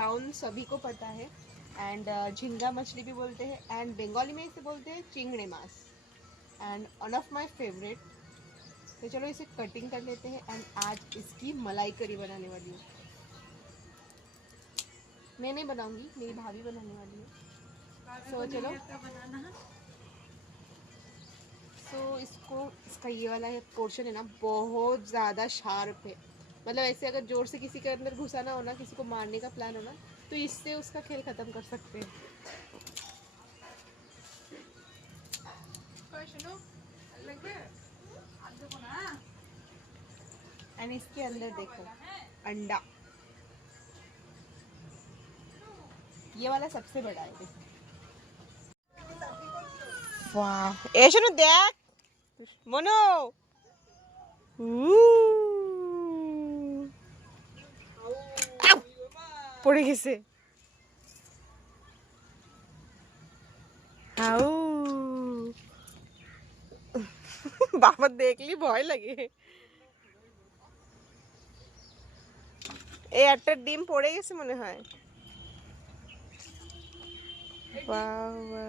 Brown सभी को पता है। एंड झींगा मछली भी बोलते हैं, एंड बंगाली में इसे बोलते हैं चिंगड़े मास, and one of my favourite. तो चलो इसे कटिंग कर लेते हैं, एंड आज इसकी मलाई करी बनाने वाली हूँ। मैं नहीं बनाऊंगी, मेरी भाभी बनाने वाली है। सो चलो। इसको, इसका ये वाला पोर्शन है ना, बहुत ज़्यादा शार्प है। मतलब ऐसे अगर जोर से किसी के अंदर घुसाना हो ना, किसी को मारने का प्लान हो ना, तो इससे उसका खेल ख़त्म कर सकते हैं। एंड इसके अंदर देखो अंडा, ये वाला सबसे बड़ा है। वाह, ऐसे ना देख मनो। পড়ে গেছে। হাউ বাবা দেখলি ভয় লাগে। এই একটা ডিম পড়ে গেছে মনে হয়। বাবা